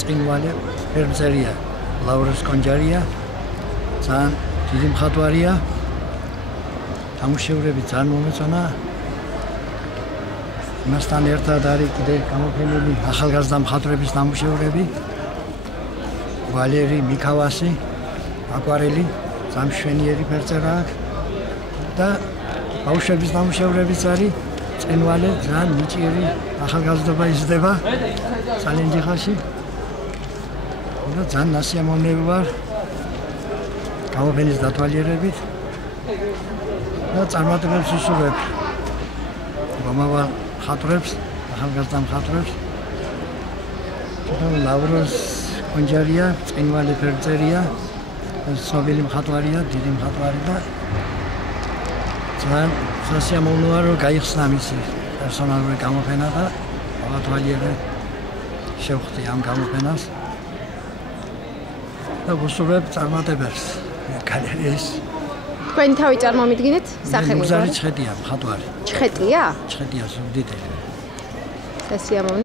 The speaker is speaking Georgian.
წინვალე ფერმწერია ლავრენს კონჯარია ძალიან დიდი მხატვარია ამუშევრები ძალიან მომეწონა მასთან ერთად არის კიდე გამოფენილი ახალგაზრდა მხატვრების ნამუშევრები ვალერი მიქავასი აკვარელი ძალიან მშვენიერი ფერწერა აქვს და ბავშვების ნამუშევრებიც არის წინვალე ძალიან ნიჭიერი ახალგაზრდობა იზრდება სალენჯიხაში და ძალიან ნასიამოვნები ვარ გამოფენის დათვალიერებით და წარმატებებს ვისურვებ მომავალ მხატვრებს ახალგაზრდა მხატვრებს ლავრენს კონჯარია წინვალე ფერწერია ცნობილი მხატვარია დიდი მხატვარი და ძალიან სასიამოვნოა რომ გაიხსნა მისი პერსონალური გამოფენა და დათვალიერე შევხვდი ამ გამოფენას და ვუსურვებ წარმატებებს გალერეის თქვენი თავი წარმომიდგინეთ სახელმწიფო მუზარი ჩხეტია მხატვარი ჩხეტია ჩხეტია სუბდიტელი სასიამოვნო